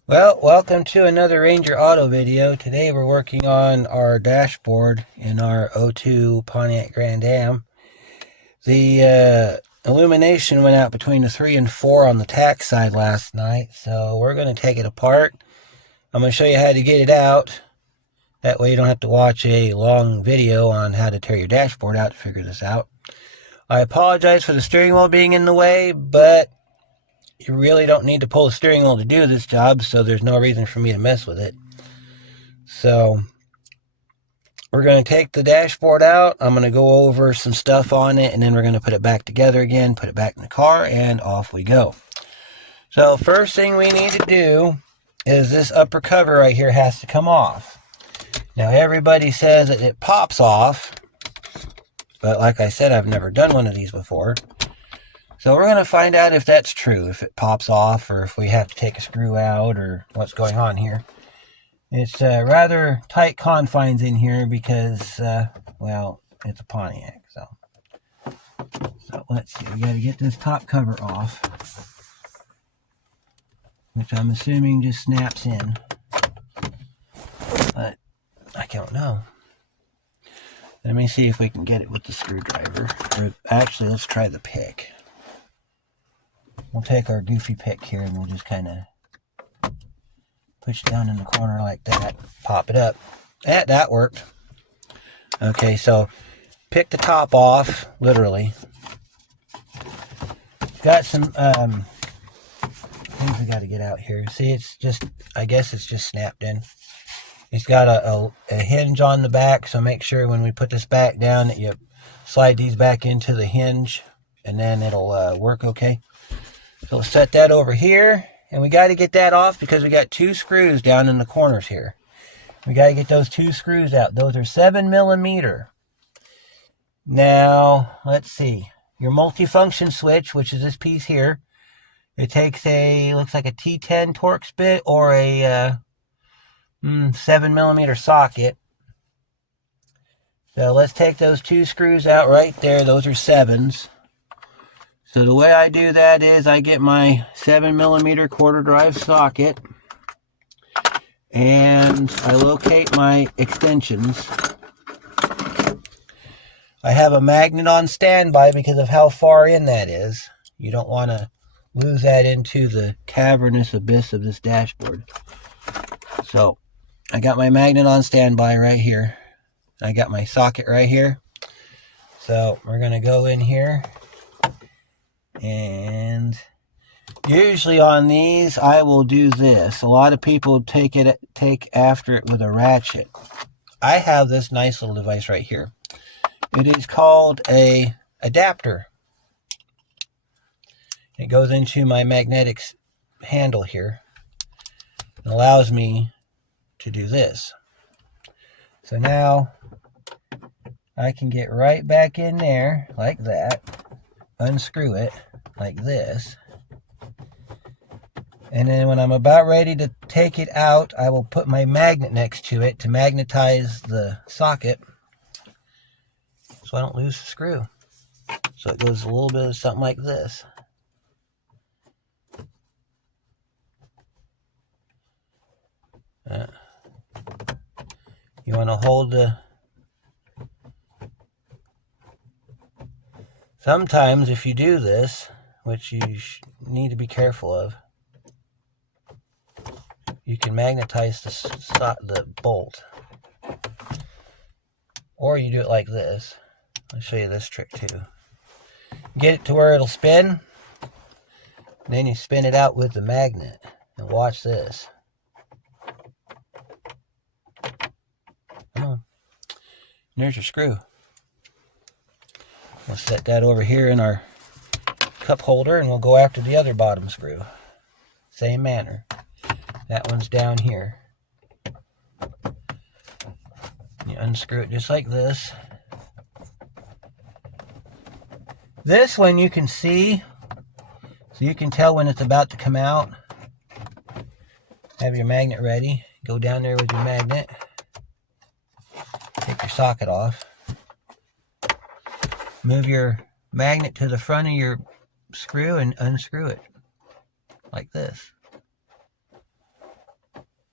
Well, welcome to another Ranger Auto video. Today we're working on our dashboard in our '02 Pontiac Grand Am. The illumination went out between the 3 and 4 on the tack side last night, so we're going to take it apart. I'm going to show you how to get it out. That way you don't have to watch a long video on how to tear your dashboard out to figure this out. I apologize for the steering wheel being in the way, but you really don't need to pull the steering wheel to do this job, so there's no reason for me to mess with it. So we're going to take the dashboard out. I'm going to go over some stuff on it, and then we're going to put it back together again, put it back in the car, and off we go. So first thing we need to do is this upper cover right here has to come off. Now everybody says that it pops off, but like I said, I've never done one of these before. So we're going to find out if that's true, if it pops off, or if we have to take a screw out, or what's going on here. It's rather tight confines in here because, well, it's a Pontiac. So let's see, we got to get this top cover off, which I'm assuming just snaps in, but I don't know. Let me see if we can get it with the screwdriver. Or actually, let's try the pick. We'll take our goofy pick here and we'll just kind of push down in the corner like that, pop it up. That worked. Okay, so pick the top off, literally. Got some things we got to get out here. See, it's just, I guess it's just snapped in. It's got a hinge on the back, so make sure when we put this back down that you slide these back into the hinge, and then it'll work okay. So we'll set that over here, and we got to get that off because we got 2 screws down in the corners here. We got to get those 2 screws out. Those are 7mm. Now, let's see. Your multifunction switch, which is this piece here, it takes looks like a T10 Torx bit or a 7mm socket. So let's take those 2 screws out right there. Those are 7s. So the way I do that is I get my 7mm quarter drive socket and I locate my extensions. I have a magnet on standby because of how far in that is. You don't want to lose that into the cavernous abyss of this dashboard. So I got my magnet on standby right here. I got my socket right here. So we're going to go in here. And usually on these, I will do this. A lot of people take after it with a ratchet. I have this nice little device right here. It is called a adapter. It goes into my magnetic handle here. It allows me to do this. So now I can get right back in there like that, unscrew it like this, and then when I'm about ready to take it out, I will put my magnet next to it to magnetize the socket so I don't lose the screw. So it goes a little bit of something like this. You want to hold the... Sometimes if you do this, which you need to be careful of, you can magnetize the bolt. Or you do it like this. I'll show you this trick too. Get it to where it'll spin. Then you spin it out with the magnet. And watch this. Oh, there's your screw. We'll set that over here in our cup holder and we'll go after the other bottom screw. Same manner. That one's down here. You unscrew it just like this. This one you can see, so you can tell when it's about to come out. Have your magnet ready. Go down there with your magnet. Take your socket off. Move your magnet to the front of your screw and unscrew it like this.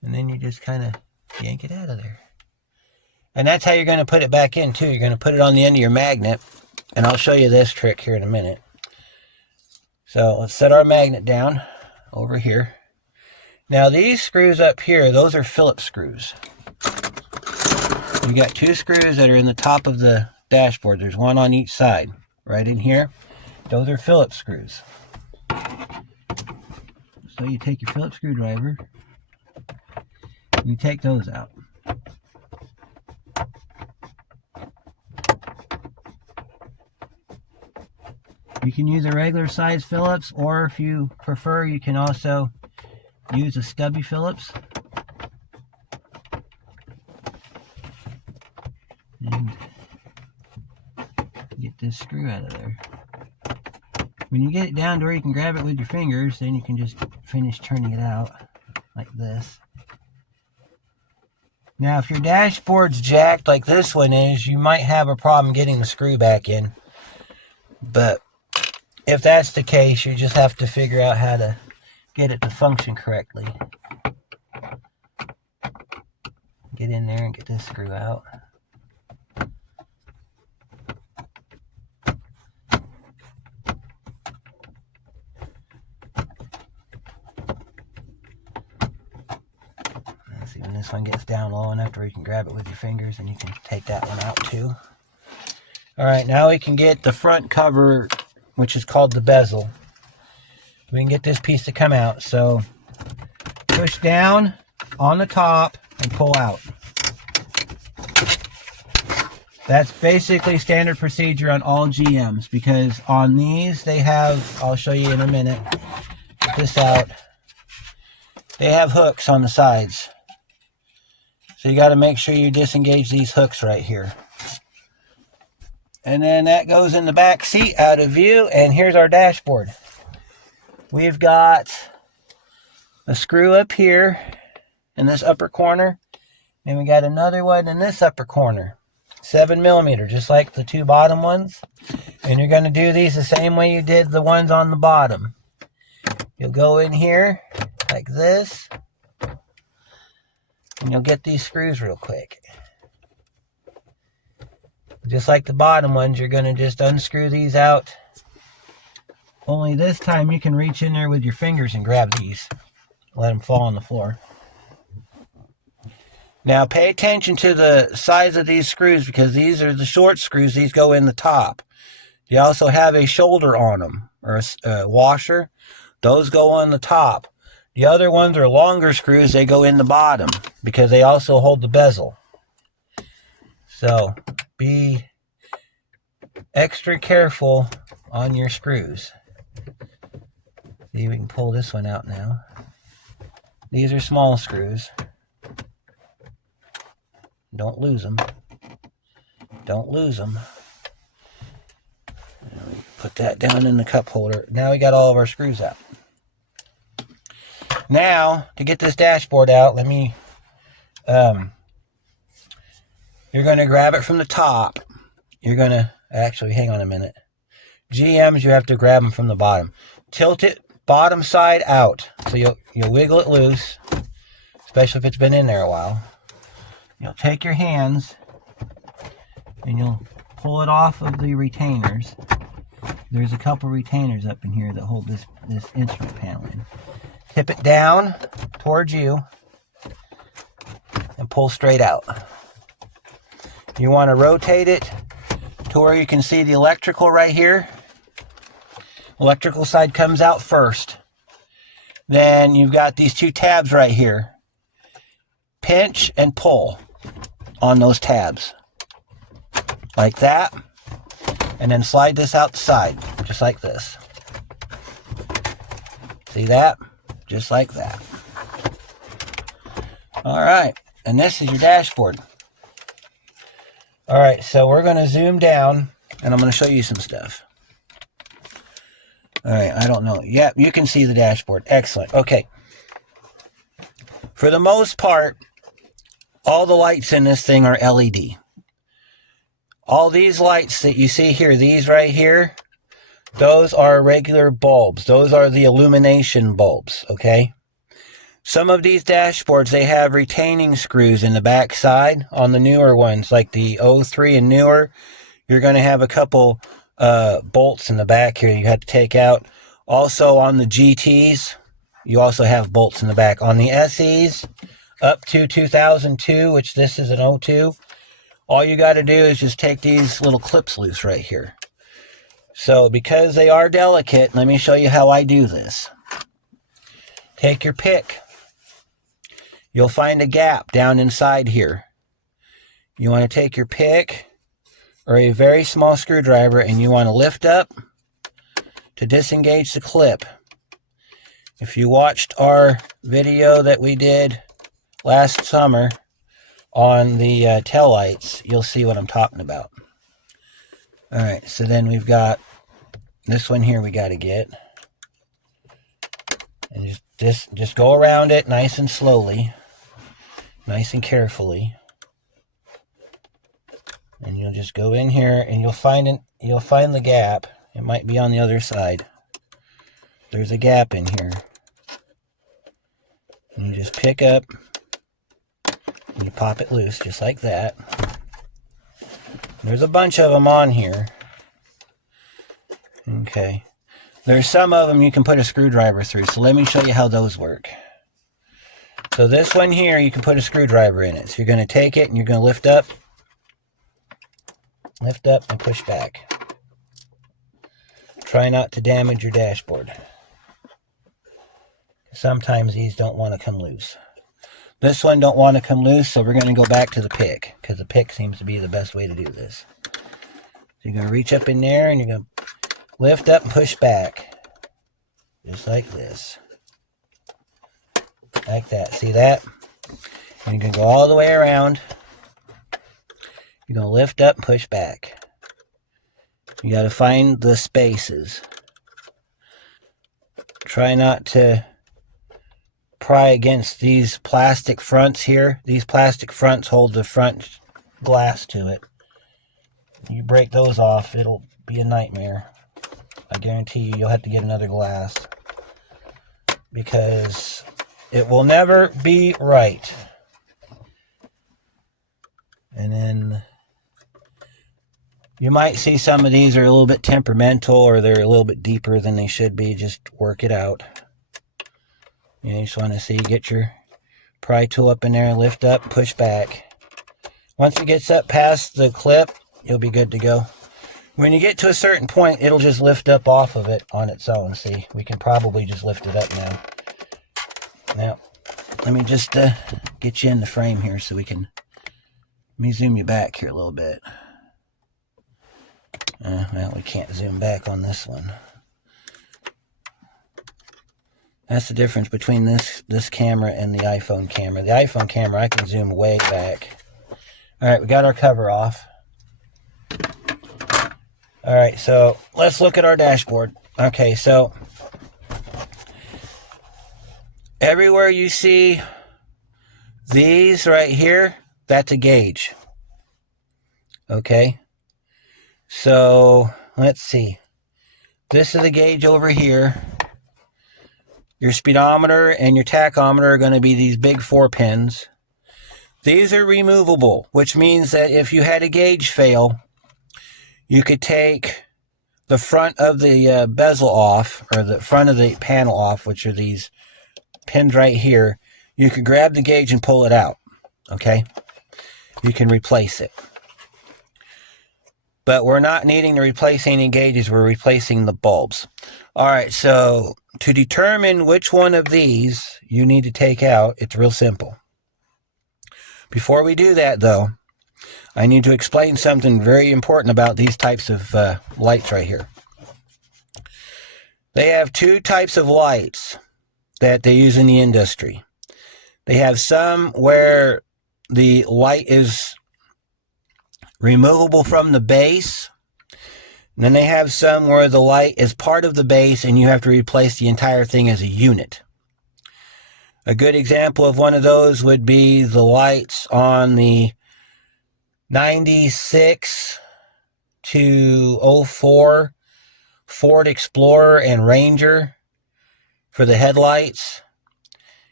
And then you just kind of yank it out of there. And that's how you're going to put it back in too. You're going to put it on the end of your magnet. And I'll show you this trick here in a minute. So let's set our magnet down over here. Now these screws up here, those are Phillips screws. You got 2 screws that are in the top of the dashboard. There's one on each side, right in here. Those are Phillips screws. So you take your Phillips screwdriver, you take those out. You can use a regular size Phillips, or if you prefer, you can also use a stubby Phillips. And get this screw out of there. When you get it down to where you can grab it with your fingers, then you can just finish turning it out like this. Now, if your dashboard's jacked like this one is, you might have a problem getting the screw back in. But if that's the case, you just have to figure out how to get it to function correctly. Get in there and get this screw out. See, when this one gets down low enough where you can grab it with your fingers, and you can take that one out too. Alright, now we can get the front cover, which is called the bezel. We can get this piece to come out. So push down on the top and pull out. That's basically standard procedure on all GMs, because on these they have, I'll show you in a minute, get this out, they have hooks on the sides. So you got to make sure you disengage these hooks right here. And then that goes in the back seat out of view, and here's our dashboard. We've got a screw up here in this upper corner, and we got another one in this upper corner. 7mm, just like the 2 bottom ones. And you're going to do these the same way you did the ones on the bottom. You'll go in here like this, and you'll get these screws real quick. Just like the bottom ones, you're going to just unscrew these out. Only this time you can reach in there with your fingers and grab these. Let them fall on the floor. Now pay attention to the size of these screws, because these are the short screws. These go in the top. You also have a shoulder on them, or a washer. Those go on the top. The other ones are longer screws. They go in the bottom because they also hold the bezel. So be extra careful on your screws. See, we can pull this one out now. These are small screws. Don't lose them. Don't lose them. Put that down in the cup holder. Now we got all of our screws out. Now, to get this dashboard out, let me, you're going to grab it from the top. You're going to, actually, hang on a minute. GMs, you have to grab them from the bottom. Tilt it bottom side out. So you'll wiggle it loose, especially if it's been in there a while. You'll take your hands and you'll pull it off of the retainers. There's a couple retainers up in here that hold this instrument panel in. Tip it down towards you and pull straight out. You want to rotate it to where you can see the electrical right here. Electrical side comes out first. Then you've got these 2 tabs right here. Pinch and pull on those tabs. Like that. And then slide this out the side, just like this. See that? Just like that. Alright, and this is your dashboard. Alright, so we're going to zoom down, and I'm going to show you some stuff. Alright, I don't know. Yep, you can see the dashboard. Excellent. Okay. For the most part, all the lights in this thing are LED. All these lights that you see here, these right here, those are regular bulbs. Those are the illumination bulbs, okay? Some of these dashboards, they have retaining screws in the back side on the newer ones, like the 03 and newer. You're going to have a couple bolts in the back here you have to take out. Also on the GTs, you also have bolts in the back. On the SEs, up to 2002, which this is an 02, all you got to do is just take these little clips loose right here. So because they are delicate, let me show you how I do this. Take your pick. You'll find a gap down inside here. You want to take your pick or a very small screwdriver and you want to lift up to disengage the clip. If you watched our video that we did last summer on the tail lights, you'll see what I'm talking about. Alright, so then we've got this one here we got to get. And just go around it nice and slowly. Nice and carefully. And you'll just go in here and you'll find the gap. It might be on the other side. There's a gap in here. And you just pick up and you pop it loose just like that. There's a bunch of them on here. Okay. There's some of them you can put a screwdriver through. So let me show you how those work. So this one here, you can put a screwdriver in it. So you're going to take it and you're going to lift up and push back. Try not to damage your dashboard. Sometimes these don't want to come loose. This one don't want to come loose, so we're going to go back to the pick, because the pick seems to be the best way to do this. So you're going to reach up in there and you're going to lift up and push back. Just like this. Like that. See that? And you're going to go all the way around. You're going to lift up and push back. You got to find the spaces. Try not to pry against these plastic fronts here. These plastic fronts hold the front glass to it. You break those off, it'll be a nightmare. I guarantee you'll have to get another glass. Because it will never be right. And then you might see some of these are a little bit temperamental or they're a little bit deeper than they should be. Just work it out. You just want to see, get your pry tool up in there, lift up, push back. Once it gets up past the clip, you'll be good to go. When you get to a certain point, it'll just lift up off of it on its own. See, we can probably just lift it up now. Now, let me just get you in the frame here so we can, let me zoom you back here a little bit. Well, we can't zoom back on this one. That's the difference between this camera and the iPhone camera. The iPhone camera, I can zoom way back. Alright, we got our cover off. Alright, so let's look at our dashboard. Okay, so everywhere you see these right here, that's a gauge. Okay, so let's see. This is the gauge over here. Your speedometer and your tachometer are going to be these big 4 pins. These are removable, which means that if you had a gauge fail, you could take the front of the bezel off, or the front of the panel off, which are these pins right here. You could grab the gauge and pull it out, okay? You can replace it. But we're not needing to replace any gauges, we're replacing the bulbs. Alright, so to determine which one of these you need to take out, it's real simple. Before we do that though, I need to explain something very important about these types of lights right here. They have 2 types of lights that they use in the industry. They have some where the light is removable from the base. And then they have some where the light is part of the base and you have to replace the entire thing as a unit. A good example of one of those would be the lights on the 96 to 04 Ford Explorer and Ranger for the headlights.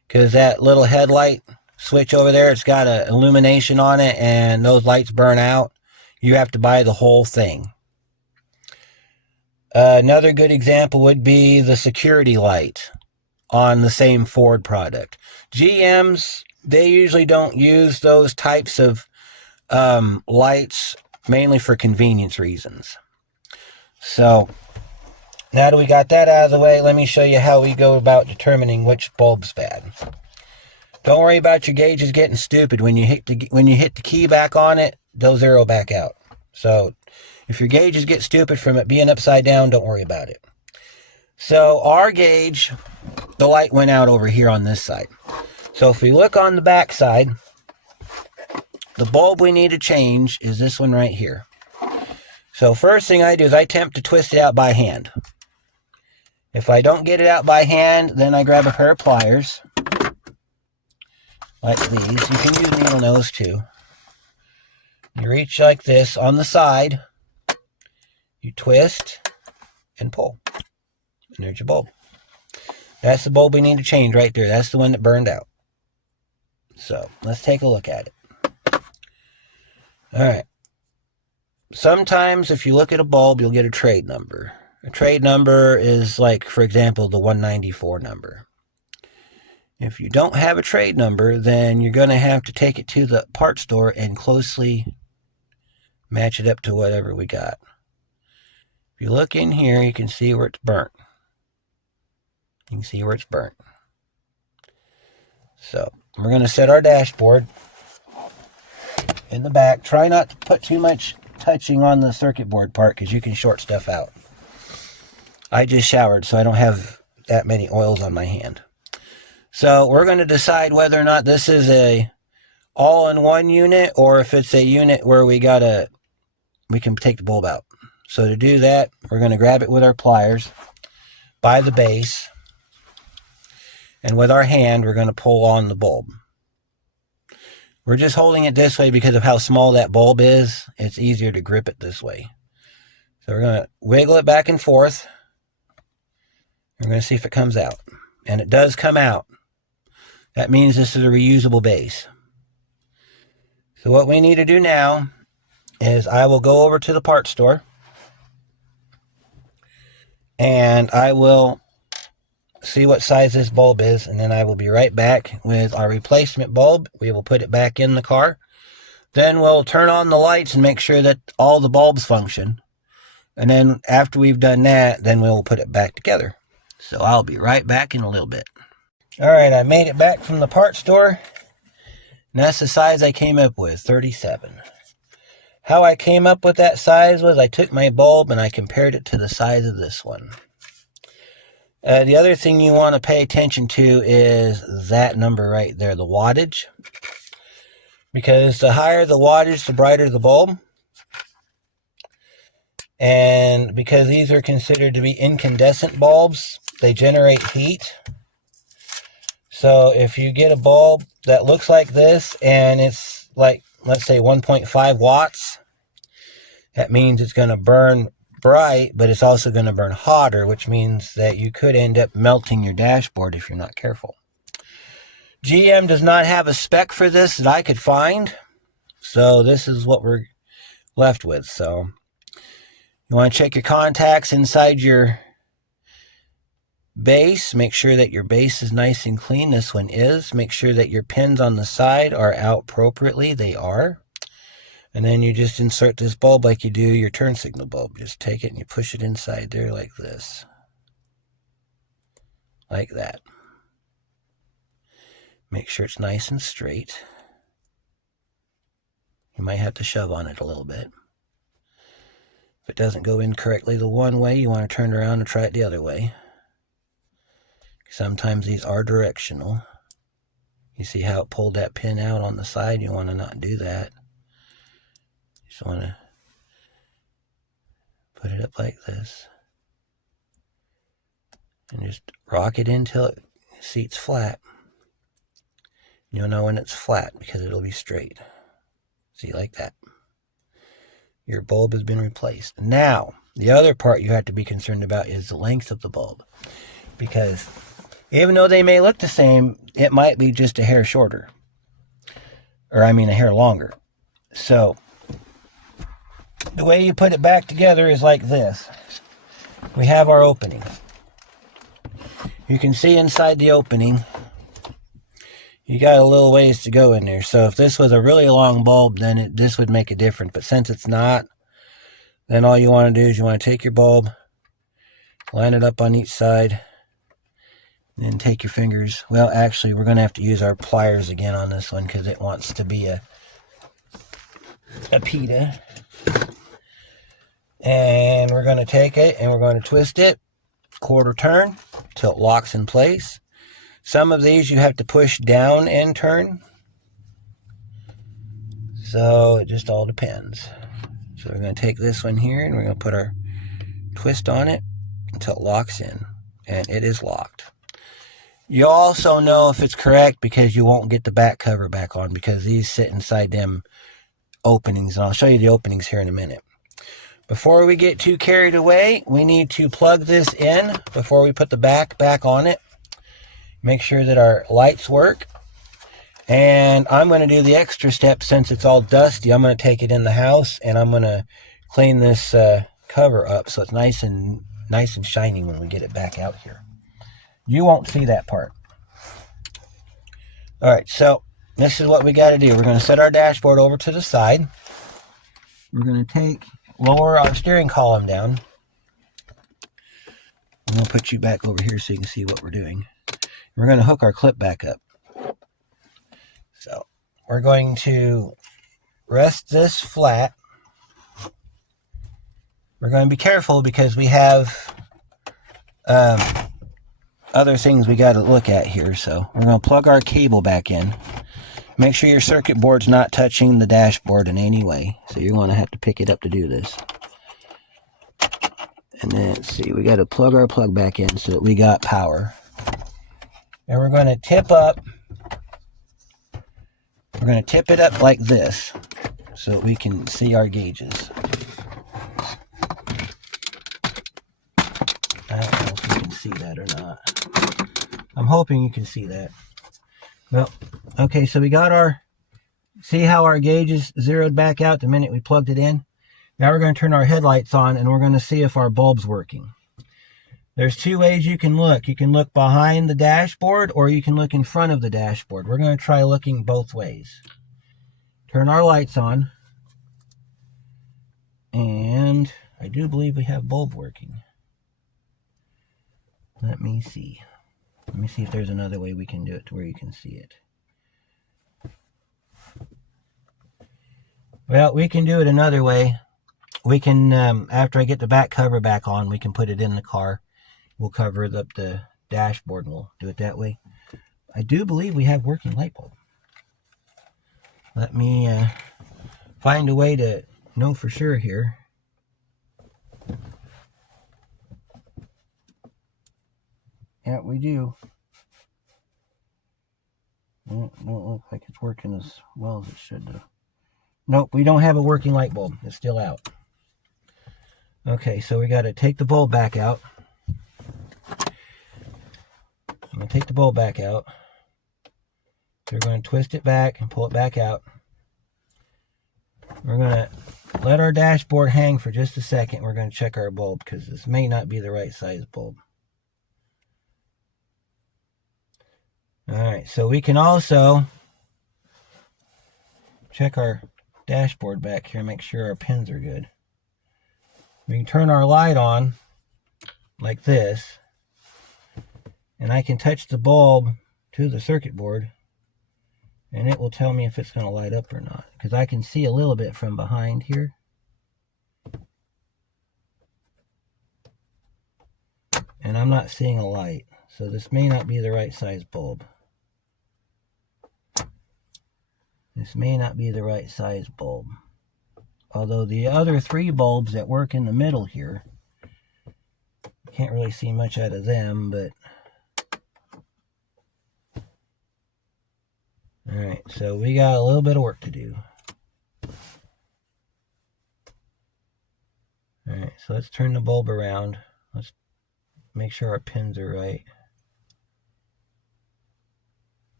because that little headlight switch over there, it's got an illumination on it, and those lights burn out. You have to buy the whole thing. Another good example would be the security light on the same Ford product. GMs, they usually don't use those types of lights, mainly for convenience reasons. So now that we got that out of the way, let me show you how we go about determining which bulb's bad. Don't worry about your gauges getting stupid. When you hit the key back on it, they'll zero back out. So if your gauges get stupid from it being upside down, don't worry about it. So our gauge, the light went out over here on this side. So if we look on the back side, the bulb we need to change is this one right here. So first thing I do is I attempt to twist it out by hand. If I don't get it out by hand, then I grab a pair of pliers, like these. You can use needle nose too. You reach like this on the side, you twist and pull, and there's your bulb. That's the bulb we need to change right there. That's the one that burned out. So let's take a look at it. All right. Sometimes if you look at a bulb, you'll get a trade number. A trade number is like, for example, the 194 number. If you don't have a trade number, then you're going to have to take it to the part store and closely match it up to whatever we got. If you look in here, you can see where it's burnt. You can see where it's burnt. So we're going to set our dashboard in the back. Try not to put too much touching on the circuit board part, because you can short stuff out. I just showered, so I don't have that many oils on my hand. So we're going to decide whether or not this is a all-in-one unit, or if it's a unit where we can take the bulb out. So to do that, we're going to grab it with our pliers by the base, and with our hand, we're going to pull on the bulb. We're just holding it this way because of how small that bulb is. It's easier to grip it this way. So we're going to wiggle it back and forth. We're going to see if it comes out. And it does come out. That means this is a reusable base. So what we need to do now is I will go over to the parts store, and I will see what size this bulb is, and then I will be right back with our replacement bulb. We will put it back in the car. Then we'll turn on the lights and make sure that all the bulbs function. And then after we've done that, then we'll put it back together. So I'll be right back in a little bit. All right, I made it back from the parts store. And that's the size I came up with, 37. How I came up with that size was I took my bulb and I compared it to the size of this one. The other thing you want to pay attention to is that number right there, the wattage. Because the higher the wattage, the brighter the bulb. And because these are considered to be incandescent bulbs, they generate heat. So if you get a bulb that looks like this and it's like, let's say 1.5 watts, that means it's going to burn bright, but it's also going to burn hotter, which means that you could end up melting your dashboard if you're not careful. GM does not have a spec for this that I could find, so this is what we're left with. So you want to check your contacts inside your base. Make sure that your base is nice and clean. This one is. Make sure that your pins on the side are out appropriately. They are. And then you just insert this bulb like you do your turn signal bulb. Just take it and you push it inside there like this. Like that. Make sure it's nice and straight. You might have to shove on it a little bit. If it doesn't go in correctly the one way, you want to turn it around and try it the other way. Sometimes these are directional. You see how it pulled that pin out on the side? You want to not do that. Just want to put it up like this. And just rock it until it seats flat. You'll know when it's flat because it'll be straight. See, like that. Your bulb has been replaced. Now, the other part you have to be concerned about is the length of the bulb. Because Even though they may look the same, it might be just a hair shorter. Or I mean a hair longer. So, the way you put it back together is like this. We have our opening. You can see inside the opening, you got a little ways to go in there. So if this was a really long bulb, then this would make a difference. But since it's not, then all you want to do is you want to take your bulb, line it up on each side, and then take your fingers. Well, actually, we're going to have to use our pliers again on this one because it wants to be a pita. And we're going to take it and we're going to twist it, quarter turn, till it locks in place. Some of these you have to push down and turn. So it just all depends. So we're going to take this one here and we're going to put our twist on it until it locks in. And it is locked. You also know if it's correct because you won't get the back cover back on because these sit inside them openings. And I'll show you the openings here in a minute. Before we get too carried away, we need to plug this in before we put the back on it. Make sure that our lights work. And I'm going to do the extra step since it's all dusty. I'm going to take it in the house and I'm going to clean this cover up so it's nice and shiny when we get it back out here. You won't see that part. All right, so this is what we got to do. We're going to set our dashboard over to the side. We're going to lower our steering column down. I'm going to put you back over here so you can see what we're doing. We're going to hook our clip back up. So we're going to rest this flat. We're going to be careful because we have other things we got to look at here. So we're going to plug our cable back in. Make sure your circuit board's not touching the dashboard in any way. So you're going to have to pick it up to do this. And then, let's see, we got to plug our plug back in so that we got power. And we're going to tip up. We're going to tip it up like this so that we can see our gauges. I don't know if you can see that or not. I'm hoping you can see that. Well, okay, so we got see how our gauges zeroed back out the minute we plugged it in? Now we're going to turn our headlights on and we're going to see if our bulb's working. There's two ways you can look. You can look behind the dashboard or you can look in front of the dashboard. We're going to try looking both ways. Turn our lights on. And I do believe we have bulb working. Let me see. Let me see if there's another way we can do it to where you can see it. Well, we can do it another way. We can, after I get the back cover back on, we can put it in the car. We'll cover up the dashboard and we'll do it that way. I do believe we have working light bulb. Let me find a way to know for sure here. Yeah, we do. It don't look like it's working as well as it should do. Nope, we don't have a working light bulb. It's still out. Okay, so we got to take the bulb back out. I'm going to take the bulb back out. So we're going to twist it back and pull it back out. We're going to let our dashboard hang for just a second. We're going to check our bulb because this may not be the right size bulb. Alright, so we can also check our dashboard back here and make sure our pins are good. We can turn our light on like this. And I can touch the bulb to the circuit board and it will tell me if it's going to light up or not. Because I can see a little bit from behind here. And I'm not seeing a light. So this may not be the right size bulb. This may not be the right size bulb. Although the other three bulbs that work in the middle here, can't really see much out of them, but alright, so we got a little bit of work to do. Alright, so let's turn the bulb around. Let's make sure our pins are right.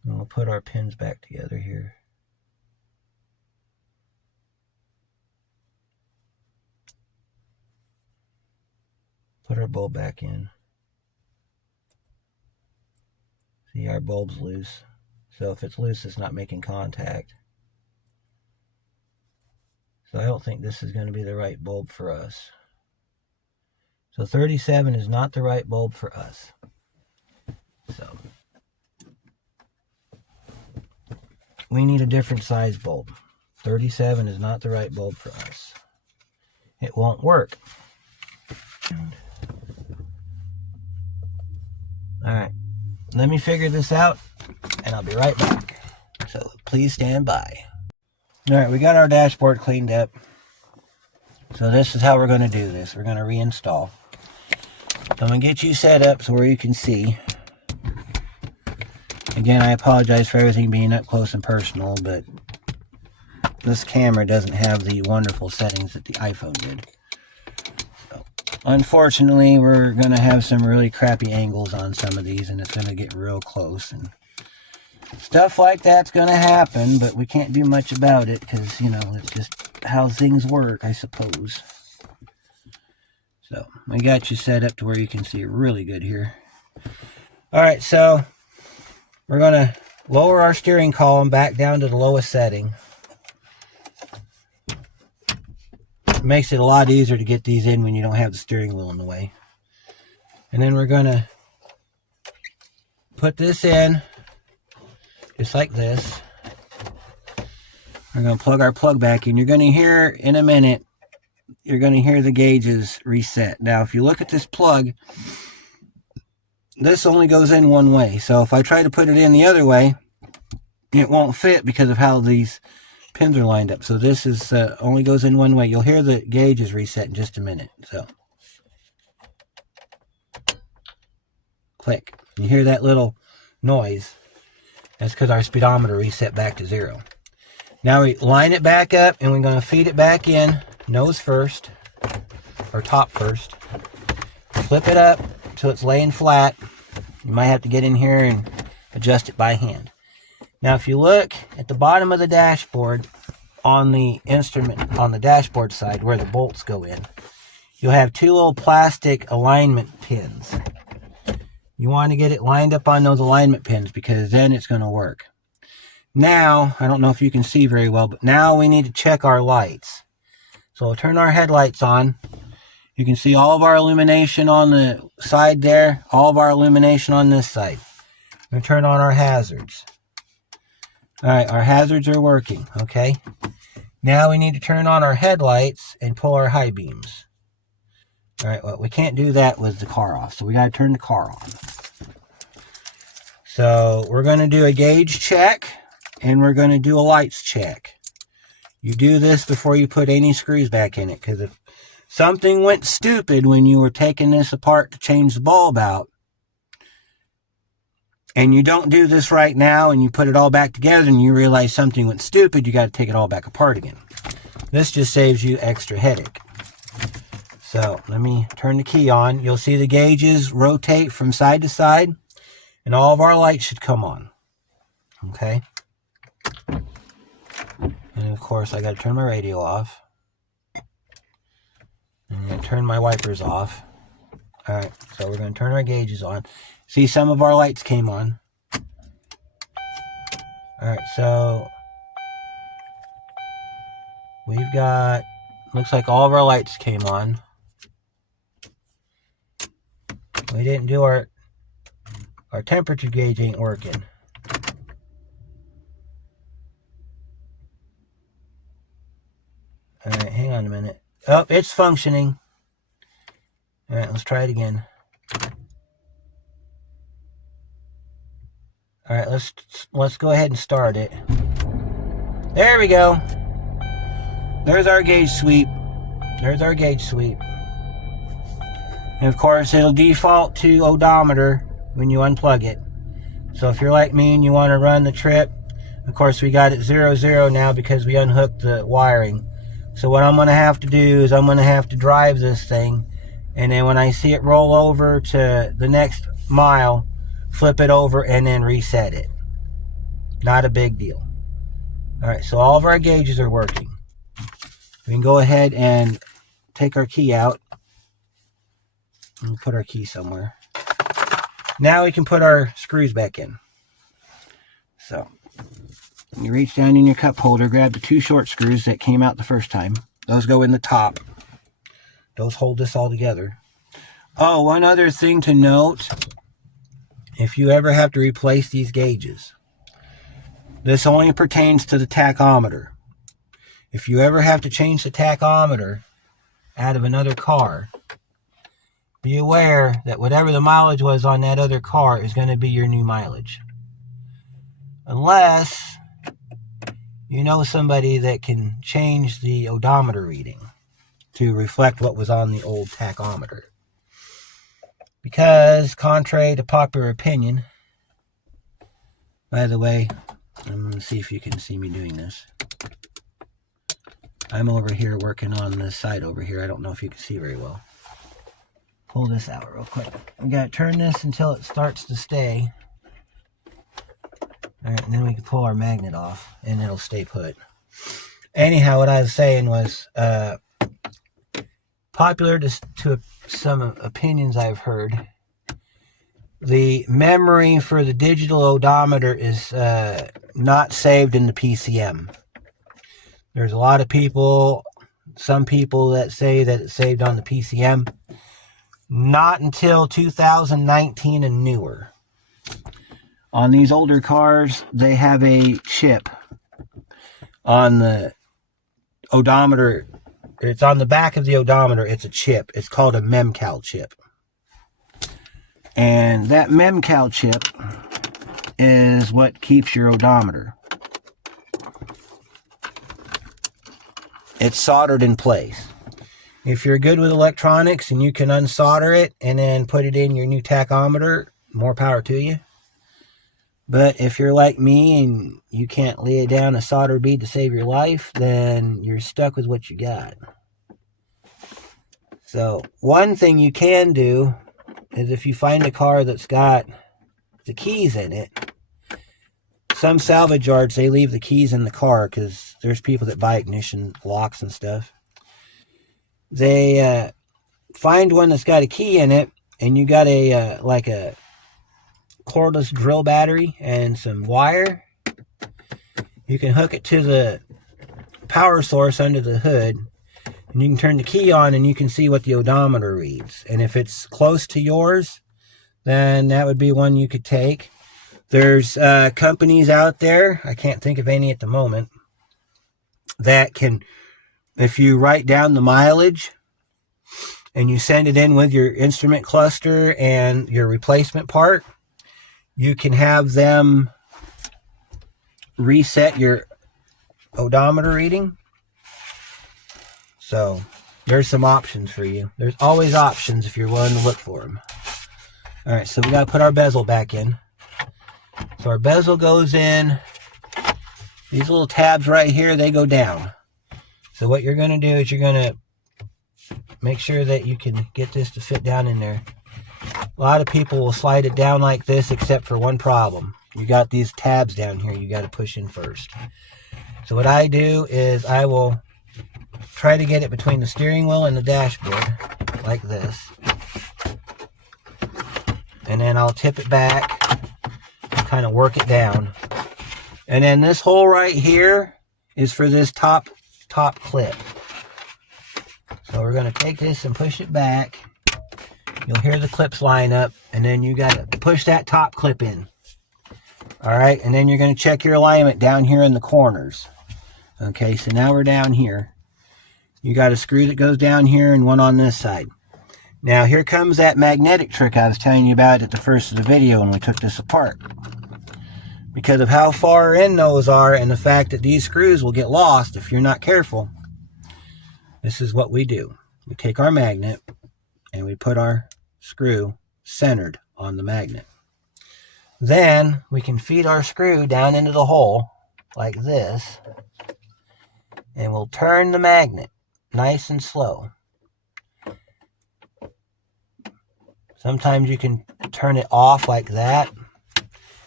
And we'll put our pins back together here. Put our bulb back in. See, our bulb's loose. So if it's loose, it's not making contact. So I don't think this is going to be the right bulb for us. So 37 is not the right bulb for us. So we need a different size bulb. 37 is not the right bulb for us. It won't work. Alright, let me figure this out and I'll be right back. So please stand by. Alright, we got our dashboard cleaned up. So this is how we're going to do this. We're going to reinstall. So I'm going to get you set up so where you can see. Again, I apologize for everything being up close and personal, but this camera doesn't have the wonderful settings that the iPhone did. So, unfortunately, we're going to have some really crappy angles on some of these, and it's going to get real close. And stuff like that's going to happen, but we can't do much about it because, you know, it's just how things work, I suppose. So, I got you set up to where you can see really good here. Alright, so we're going to lower our steering column back down to the lowest setting. It makes it a lot easier to get these in when you don't have the steering wheel in the way. And then we're going to put this in just like this. We're going to plug our plug back in. You're going to hear in a minute, you're going to hear the gauges reset. Now, if you look at this plug, this only goes in one way. So if I try to put it in the other way, it won't fit because of how these pins are lined up. So this is only goes in one way. You'll hear the gauges reset in just a minute. So click. You hear that little noise. That's because our speedometer reset back to 0. Now we line it back up and we're going to feed it back in, nose first, or top first. Flip it up till it's laying flat. You might have to get in here and adjust it by hand. Now if you look at the bottom of the dashboard on the instrument, on the dashboard side where the bolts go in, you'll have two little plastic alignment pins. You want to get it lined up on those alignment pins because then it's going to work. Now, I don't know if you can see very well, but now we need to check our lights. So we'll turn our headlights on. You can see all of our illumination on the side there, all of our illumination on this side. We're going to turn on our hazards. Alright, our hazards are working, okay? Now we need to turn on our headlights and pull our high beams. Alright, well, we can't do that with the car off, so we got to turn the car on. So we're going to do a gauge check, and we're going to do a lights check. You do this before you put any screws back in it, because if something went stupid when you were taking this apart to change the bulb out, and you don't do this right now, and you put it all back together, and you realize something went stupid, you got to take it all back apart again. This just saves you extra headache. So, let me turn the key on. You'll see the gauges rotate from side to side, and all of our lights should come on. Okay? And of course, I got to turn my radio off. And I'm going to turn my wipers off. Alright, so we're going to turn our gauges on. See, some of our lights came on. Alright, so we've got, looks like all of our lights came on. We didn't do our temperature gauge ain't working. Alright, hang on a minute. Oh, it's functioning. Alright, let's try it again. Alright, let's go ahead and start it. There we go. There's our gauge sweep. There's our gauge sweep. And of course, it'll default to odometer when you unplug it. So if you're like me and you want to run the trip, of course we got it 00 now because we unhooked the wiring. So what I'm going to have to do is I'm going to have to drive this thing, and then when I see it roll over to the next mile, flip it over and then reset it. Not a big deal. All right, so all of our gauges are working. We can go ahead and take our key out and put our key somewhere. Now we can put our screws back in. So you reach down in your cup holder, grab the 2 short screws that came out the first time. Those go in the top. Those hold this all together. Oh, one other thing to note, if you ever have to replace these gauges, this only pertains to the tachometer. If you ever have to change the tachometer out of another car, be aware that whatever the mileage was on that other car is going to be your new mileage. Unless you know somebody that can change the odometer reading to reflect what was on the old tachometer. Because, contrary to popular opinion, by the way, I'm going to see if you can see me doing this. I'm over here working on this side over here. I don't know if you can see very well. Pull this out real quick. We got to turn this until it starts to stay. All right, and then we can pull our magnet off, and it'll stay put. Anyhow, what I was saying was, popular to some opinions I've heard, the memory for the digital odometer is not saved in the PCM. There's a lot of people, some people that say that it's saved on the PCM. Not until 2019 and newer. On these older cars, they have a chip on the odometer. It's on the back of the odometer. It's a chip. It's called a memcal chip. And that memcal chip is what keeps your odometer. It's soldered in place. If you're good with electronics and you can unsolder it and then put it in your new tachometer, more power to you. But if you're like me and you can't lay down a solder bead to save your life, then you're stuck with what you got. So one thing you can do is if you find a car that's got the keys in it, some salvage yards, they leave the keys in the car because there's people that buy ignition locks and stuff. They find one that's got a key in it, and you got a like a cordless drill battery and some wire. You can hook it to the power source under the hood, and you can turn the key on and you can see what the odometer reads. And if it's close to yours, then that would be one you could take. There's companies out there, I can't think of any at the moment, that can, if you write down the mileage and you send it in with your instrument cluster and your replacement part, you can have them reset your odometer reading. So there's some options for you. There's always options if you're willing to look for them. All right, so we got to put our bezel back in. So our bezel goes in. These little tabs right here, they go down. So what you're going to do is you're going to make sure that you can get this to fit down in there. A lot of people will slide it down like this, except for one problem. You got these tabs down here you got to push in first. So what I do is I will try to get it between the steering wheel and the dashboard, like this. And then I'll tip it back and kind of work it down. And then this hole right here is for this top clip. So we're going to take this and push it back. You'll hear the clips line up, and then you got to push that top clip in. All right, and then you're going to check your alignment down here in the corners. Okay, so now we're down here. You got a screw that goes down here and one on this side. Now here comes that magnetic trick I was telling you about at the first of the video when we took this apart. Because of how far in those are and the fact that these screws will get lost if you're not careful, this is what we do. We take our magnet and we put our screw centered on the magnet. Then we can feed our screw down into the hole like this, and we'll turn the magnet nice and slow. Sometimes you can turn it off like that,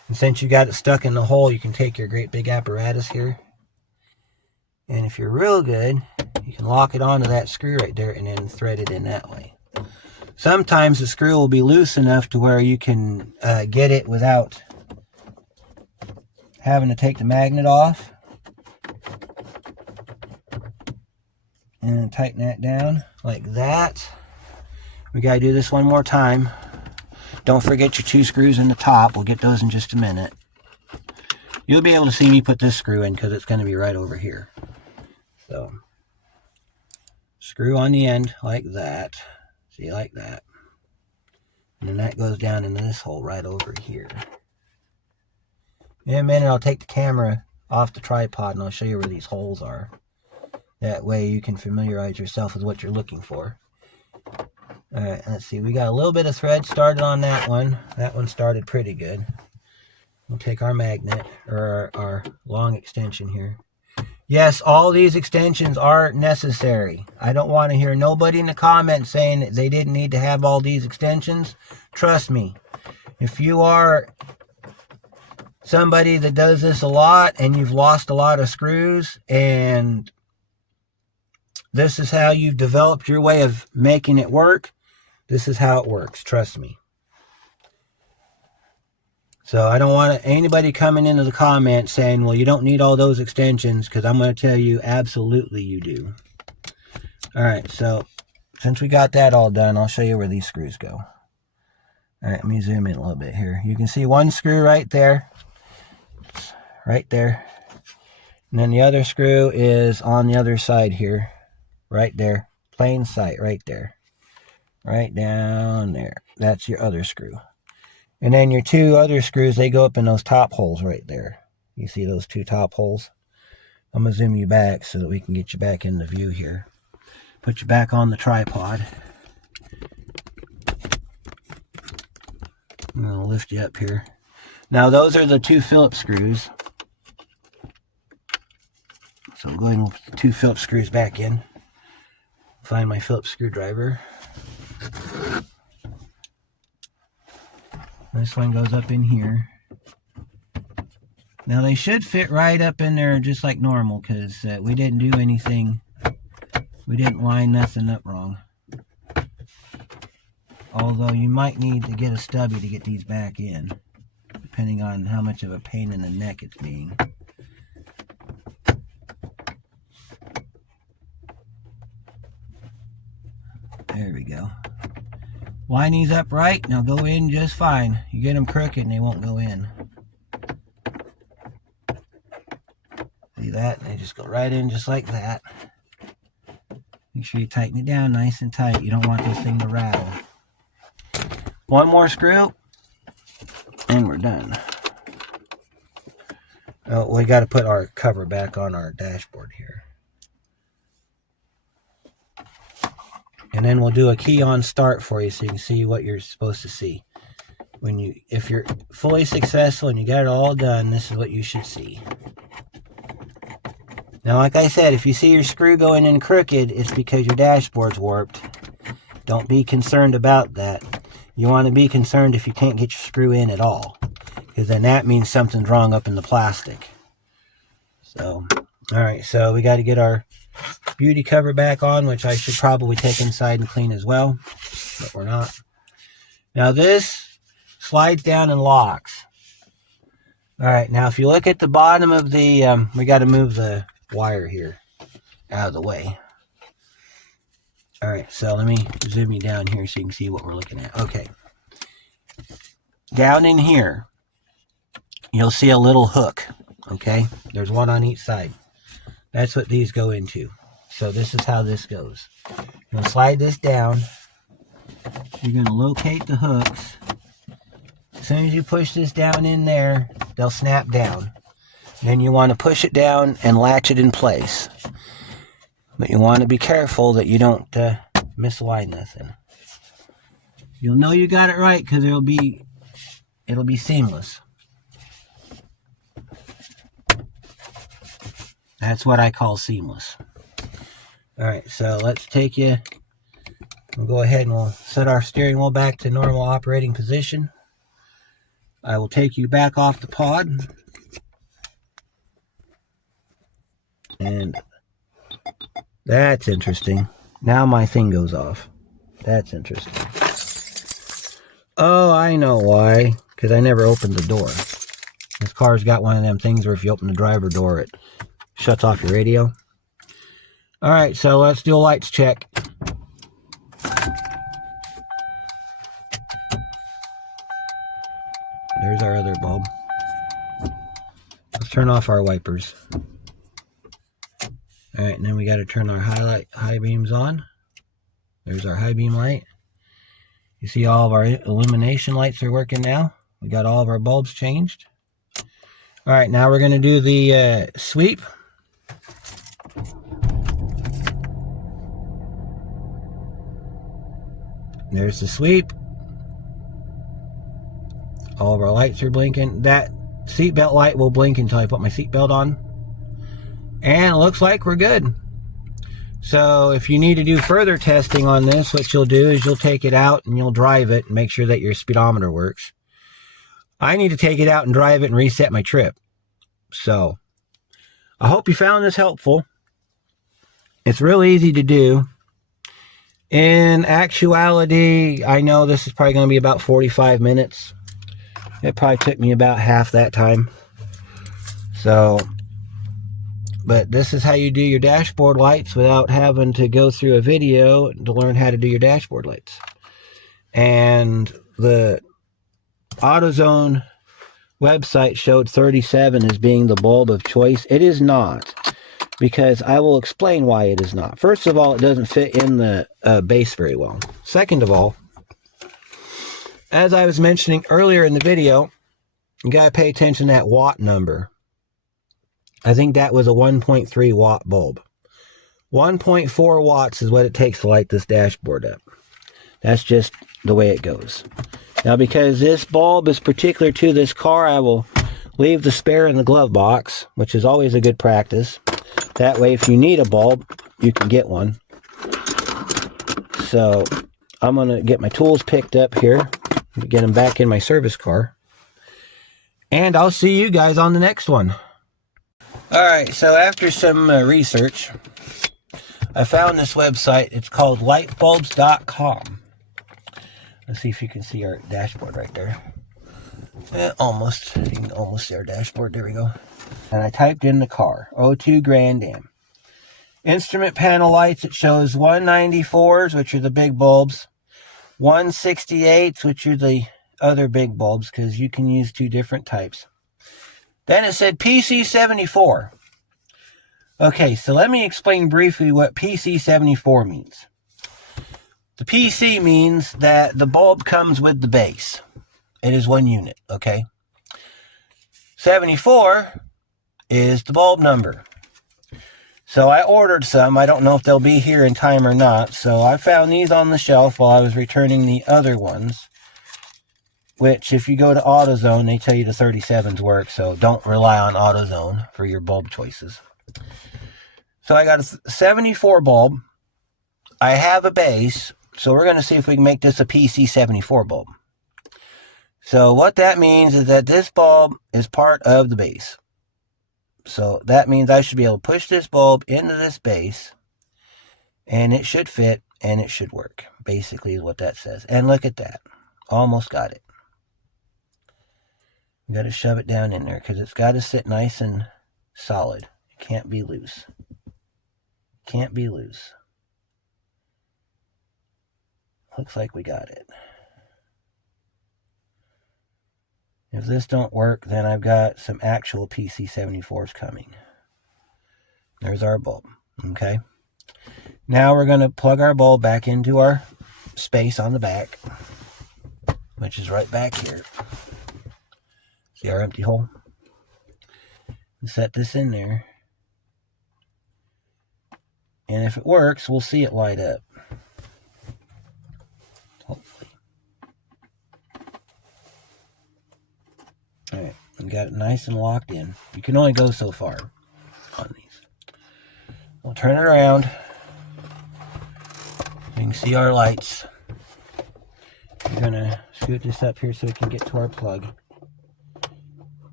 And since you got it stuck in the hole, you can take your great big apparatus here. And if you're real good, you can lock it onto that screw right there and then thread it in that way. Sometimes the screw will be loose enough to where you can get it without having to take the magnet off. And tighten that down like that. We got to do this one more time. Don't forget your 2 screws in the top. We'll get those in just a minute. You'll be able to see me put this screw in because it's going to be right over here. So, screw on the end like that. See, like that. And then that goes down into this hole right over here. In a minute, I'll take the camera off the tripod and I'll show you where these holes are. That way you can familiarize yourself with what you're looking for. Alright, let's see. We got a little bit of thread started on that one. That one started pretty good. We'll take our magnet, or our long extension here. Yes, all these extensions are necessary. I don't want to hear nobody in the comments saying that they didn't need to have all these extensions. Trust me. If you are somebody that does this a lot and you've lost a lot of screws and this is how you've developed your way of making it work, this is how it works. Trust me. So I don't want anybody coming into the comments saying, well, you don't need all those extensions, because I'm going to tell you, absolutely you do. All right, so since we got that all done, I'll show you where these screws go. All right, let me zoom in a little bit here. You can see one screw right there. Right there. And then the other screw is on the other side here. Right there. Plain sight right there. Right down there. That's your other screw. And then your 2 other screws, they go up in those top holes right there. You see those 2 top holes? I'm going to zoom you back so that we can get you back in the view here. Put you back on the tripod. I'm going to lift you up here. Now those are the 2 Phillips screws. So go ahead and put the 2 Phillips screws back in. Find my Phillips screwdriver. This one goes up in here. Now they should fit right up in there just like normal, because we didn't do anything. We didn't line nothing up wrong. Although you might need to get a stubby to get these back in, depending on how much of a pain in the neck it's being. There we go. Line these up right, now go in just fine. You get them crooked and they won't go in. See that? They just go right in just like that. Make sure you tighten it down nice and tight. You don't want this thing to rattle. One more screw, and we're done. Oh, we got to put our cover back on our dashboard here. And then we'll do a key on start for you so you can see what you're supposed to see. If you're fully successful and you got it all done, this is what you should see. Now, like I said, if you see your screw going in crooked, it's because your dashboard's warped. Don't be concerned about that. You want to be concerned if you can't get your screw in at all, because then that means something's wrong up in the plastic. So, all right, so we got to get our beauty cover back on, which I should probably take inside and clean as well, but we're not. Now this slides down and locks. All right, now if you look at the bottom of the, we got to move the wire here out of the way. All right, so let me zoom you down here so you can see what we're looking at. Okay. Down in here, you'll see a little hook, okay? There's one on each side. That's what these go into. So this is how this goes. You'll slide this down. You're going to locate the hooks. As soon as you push this down in there, they'll snap down. Then you want to push it down and latch it in place. But you want to be careful that you don't misalign nothing. You'll know you got it right because it'll be seamless. That's what I call seamless. All right, so let's take you. We'll go ahead and we'll set our steering wheel back to normal operating position. I will take you back off the pod. And that's interesting. Now my thing goes off. That's interesting. Oh, I know why. Because I never opened the door. This car's got one of them things where if you open the driver door, it shuts off your radio. Alright, so let's do a lights check. There's our other bulb. Let's turn off our wipers. Alright, and then we got to turn our high beams on. There's our high beam light. You see all of our illumination lights are working now. We got all of our bulbs changed. Alright, now we're going to do the sweep. There's the sweep. All of our lights are blinking. That seatbelt light will blink until I put my seatbelt on. And it looks like we're good. So if you need to do further testing on this, what you'll do is you'll take it out and you'll drive it and make sure that your speedometer works. I need to take it out and drive it and reset my trip. So I hope you found this helpful. It's real easy to do. In actuality, I know this is probably going to be about 45 minutes. It probably took me about half that time. So, but this is how you do your dashboard lights without having to go through a video to learn how to do your dashboard lights. And the AutoZone website showed 37 as being the bulb of choice. It is not, because I will explain why it is not. First of all, it doesn't fit in the base very well. Second of all, as I was mentioning earlier in the video, you got to pay attention to that watt number. I think that was a 1.3 watt bulb. 1.4 watts is what it takes to light this dashboard up. That's just the way it goes. Now, because this bulb is particular to this car, I will leave the spare in the glove box, which is always a good practice. That way, if you need a bulb, you can get one. So, I'm going to get my tools picked up here, get them back in my service car. And I'll see you guys on the next one. Alright, so after some research, I found this website. It's called lightbulbs.com. Let's see if you can see our dashboard right there. Almost. You can almost see our dashboard. There we go. And I typed in the car, 02 Grand Am. Instrument panel lights, it shows 194s, which are the big bulbs, 168s, which are the other big bulbs, because you can use two different types. Then it said PC74. Okay, so let me explain briefly what PC74 means. The PC means that the bulb comes with the base. It is one unit, okay? 74 is the bulb number. So I ordered some. I don't know if they'll be here in time or not. So I found these on the shelf while I was returning the other ones. Which, if you go to AutoZone, they tell you the 37s work. So don't rely on AutoZone for your bulb choices. So I got a 74 bulb. I have a base. So we're going to see if we can make this a PC74 bulb. So what that means is that this bulb is part of the base. So that means I should be able to push this bulb into this base, and it should fit, and it should work. Basically is what that says. And look at that. Almost got it. You got to shove it down in there because it's got to sit nice and solid. It can't be loose. Can't be loose. Looks like we got it. If this don't work, then I've got some actual PC74s coming. There's our bulb, okay? Now we're going to plug our bulb back into our space on the back, which is right back here. See our empty hole? Set this in there. And if it works, we'll see it light up. Hopefully. Alright, we got it nice and locked in. You can only go so far on these. We'll turn it around. You can see our lights. We're going to scoot this up here so we can get to our plug.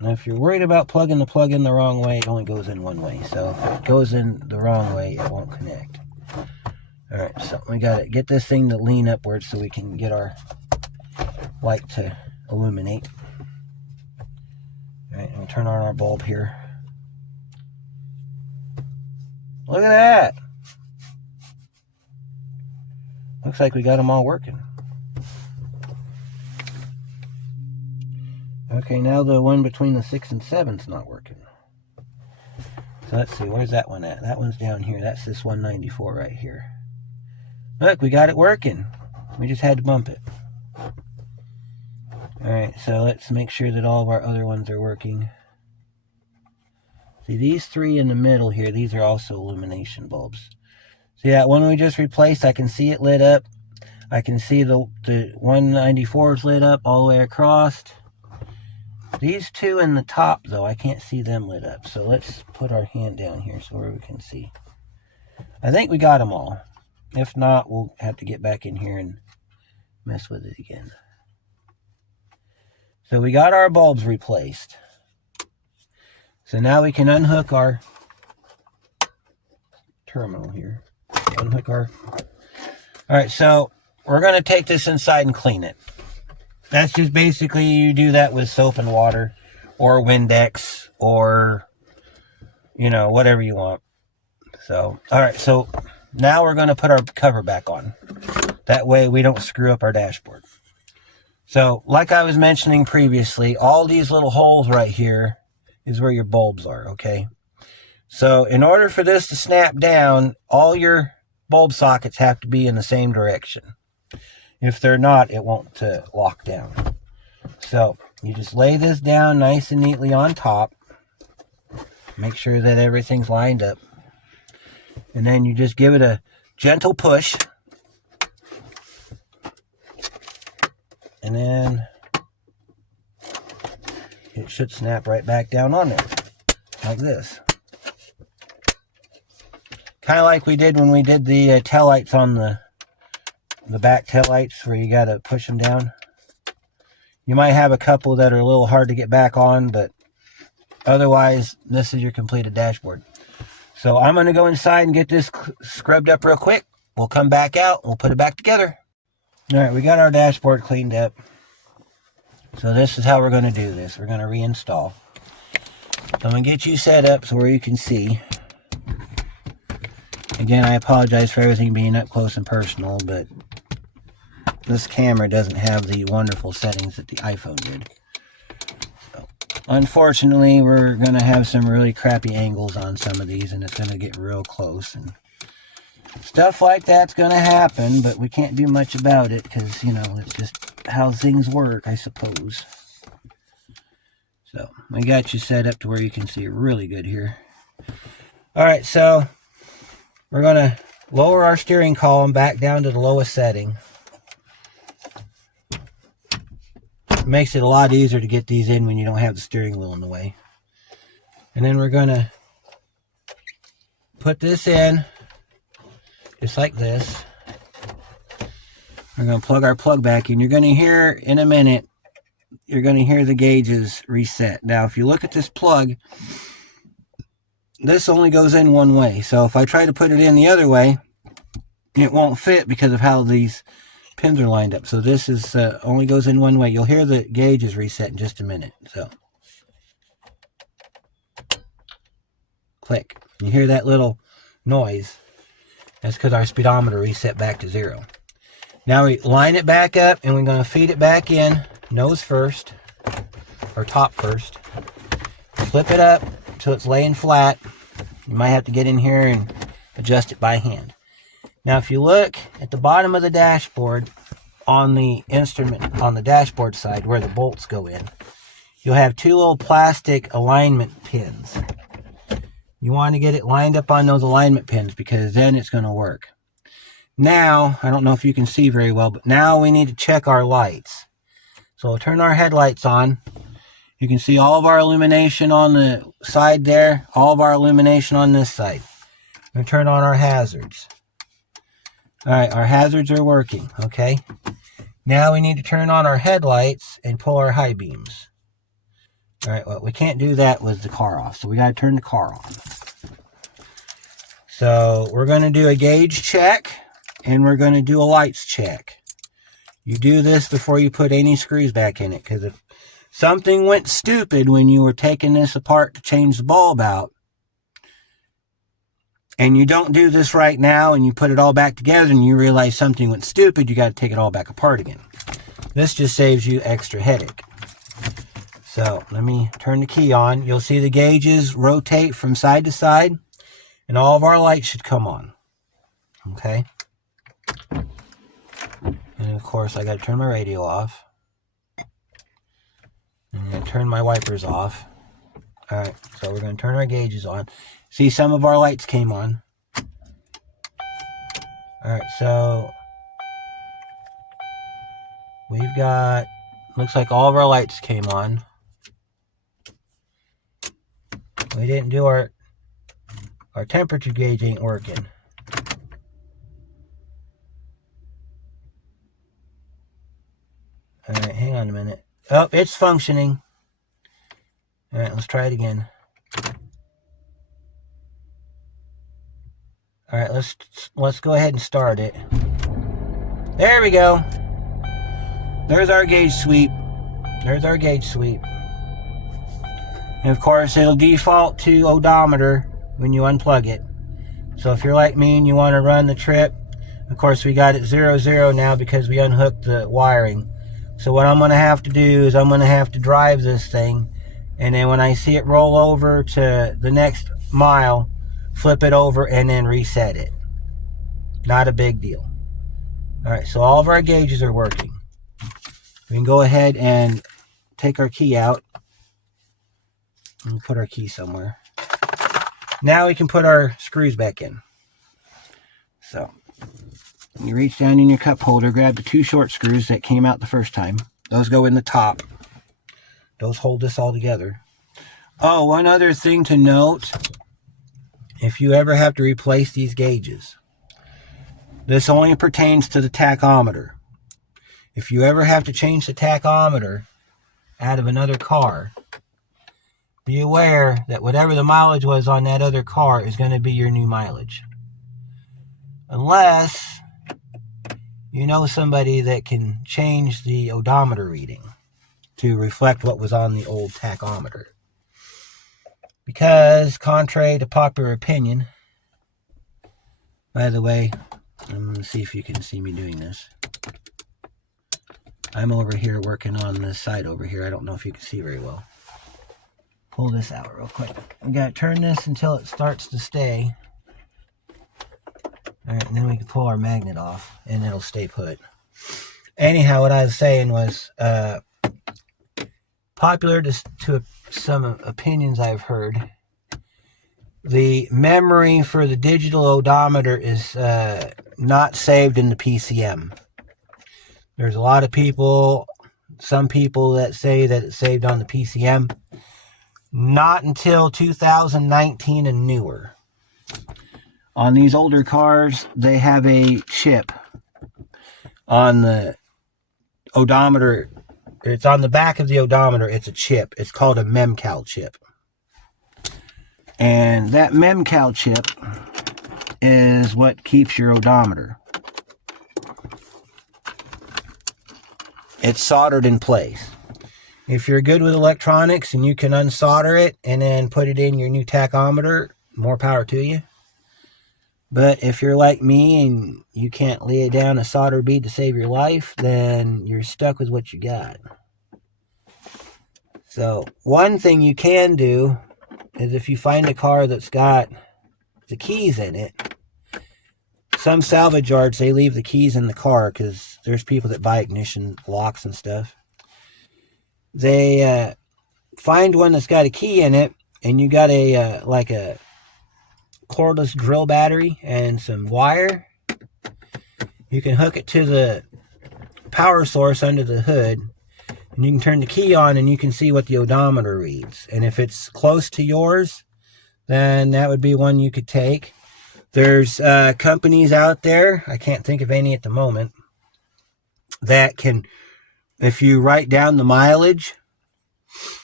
Now, if you're worried about plugging the plug in the wrong way, it only goes in one way. So if it goes in the wrong way, it won't connect. Alright, so we got to get this thing to lean upwards so we can get our light to illuminate. Alright, we'll turn on our bulb here. Look at that! Looks like we got them all working. Okay, now the one between the 6 and 7's not working. So let's see, where's that one at? That one's down here. That's this 194 right here. Look, we got it working. We just had to bump it. Alright, so let's make sure that all of our other ones are working. See, these three in the middle here, these are also illumination bulbs. See that one we just replaced? I can see it lit up. I can see the 194 is lit up all the way across. These two in the top, though, I can't see them lit up. So let's put our hand down here so where we can see. I think we got them all. If not, we'll have to get back in here and mess with it again. So we got our bulbs replaced. So now we can unhook our terminal here. Unhook our... Alright, so we're going to take this inside and clean it. That's just basically, you do that with soap and water, or Windex, or, you know, whatever you want. So, alright, so now we're going to put our cover back on. That way we don't screw up our dashboard. So, like I was mentioning previously, all these little holes right here is where your bulbs are, okay? So, in order for this to snap down, all your bulb sockets have to be in the same direction. If they're not, it won't lock down. So, you just lay this down nice and neatly on top. Make sure that everything's lined up. And then you just give it a gentle push. And then it should snap right back down on there. Like this. Kind of like we did when we did the taillights on the back taillights, where you got to push them down. You might have a couple that are a little hard to get back on, but otherwise, this is your completed dashboard. So I'm going to go inside and get this scrubbed up real quick. We'll come back out and we'll put it back together. Alright, we got our dashboard cleaned up. So this is how we're going to do this. We're going to reinstall. So I'm going to get you set up so where you can see. Again, I apologize for everything being up close and personal, but this camera doesn't have the wonderful settings that the iPhone did. So, unfortunately, we're going to have some really crappy angles on some of these, and it's going to get real close. And stuff like that's going to happen, but we can't do much about it because, you know, it's just how things work, I suppose. So, I got you set up to where you can see really good here. Alright, so we're going to lower our steering column back down to the lowest setting. It makes it a lot easier to get these in when you don't have the steering wheel in the way. And then we're going to put this in just like this. We're going to plug our plug back in. You're going to hear in a minute, you're going to hear the gauges reset. Now, if you look at this plug, this only goes in one way. So if I try to put it in the other way, it won't fit because of how these pins are lined up. So this is only goes in one way. You'll hear the gauges reset in just a minute. So click. You hear that little noise. That's because our speedometer reset back to 0. Now we line it back up and we're going to feed it back in nose first, or top first. Flip it up till it's laying flat. You might have to get in here and adjust it by hand. Now if you look at the bottom of the dashboard on the instrument, on the dashboard side where the bolts go in, you'll have two little plastic alignment pins. You want to get it lined up on those alignment pins because then it's going to work. Now, I don't know if you can see very well, but now we need to check our lights. So we'll turn our headlights on. You can see all of our illumination on the side there, all of our illumination on this side. We'll turn on our hazards. Alright, our hazards are working, okay? Now we need to turn on our headlights and pull our high beams. All right, well, we can't do that with the car off, so we got to turn the car on. So we're going to do a gauge check, and we're going to do a lights check. You do this before you put any screws back in it, because if something went stupid when you were taking this apart to change the bulb out, and you don't do this right now, and you put it all back together, and you realize something went stupid, you got to take it all back apart again. This just saves you extra headache. So let me turn the key on. You'll see the gauges rotate from side to side, and all of our lights should come on. Okay. And of course, I got to turn my radio off. And then turn my wipers off. All right, so we're going to turn our gauges on. See, some of our lights came on. All right, so we've got, looks like all of our lights came on. We didn't do our temperature gauge ain't working. All right, hang on a minute. Oh, it's functioning. All right, let's try it again. All right, let's go ahead and start it. There we go. There's our gauge sweep. There's our gauge sweep. And of course, it'll default to odometer when you unplug it. So if you're like me and you want to run the trip, of course we got it 0-0 now because we unhooked the wiring. So what I'm going to have to do is I'm going to have to drive this thing, and then when I see it roll over to the next mile, flip it over and then reset it. Not a big deal. All right, so all of our gauges are working. We can go ahead and take our key out and put our key somewhere. Now we can put our screws back in. So you reach down in your cup holder, grab the 2 short screws that came out the first time. Those go in the top. Those hold this all together. Oh, one other thing to note, if you ever have to replace these gauges, this only pertains to the tachometer. If you ever have to change the tachometer out of another car, be aware that whatever the mileage was on that other car is going to be your new mileage. Unless you know somebody that can change the odometer reading to reflect what was on the old tachometer. Because, contrary to popular opinion, by the way, I'm going to see if you can see me doing this. I'm over here working on this side over here. I don't know if you can see very well. Pull this out real quick. We got to turn this until it starts to stay. All right, and then we can pull our magnet off, and it'll stay put. Anyhow, what I was saying was, popular to some opinions I've heard, the memory for the digital odometer is not saved in the PCM. There's a lot of people, some people that say that it's saved on the PCM. Not until 2019 and newer. On these older cars, they have a chip on the odometer. It's on the back of the odometer. It's a chip. It's called a memcal chip. And that memcal chip is what keeps your odometer. It's soldered in place. If you're good with electronics and you can unsolder it and then put it in your new tachometer, more power to you. But if you're like me and you can't lay down a solder bead to save your life, then you're stuck with what you got. So one thing you can do is if you find a car that's got the keys in it, some salvage yards, they leave the keys in the car because there's people that buy ignition locks and stuff. They find one that's got a key in it, and you got a like a cordless drill battery and some wire. You can hook it to the power source under the hood, and you can turn the key on and you can see what the odometer reads. And if it's close to yours, then that would be one you could take. There's companies out there, I can't think of any at the moment, that can, if you write down the mileage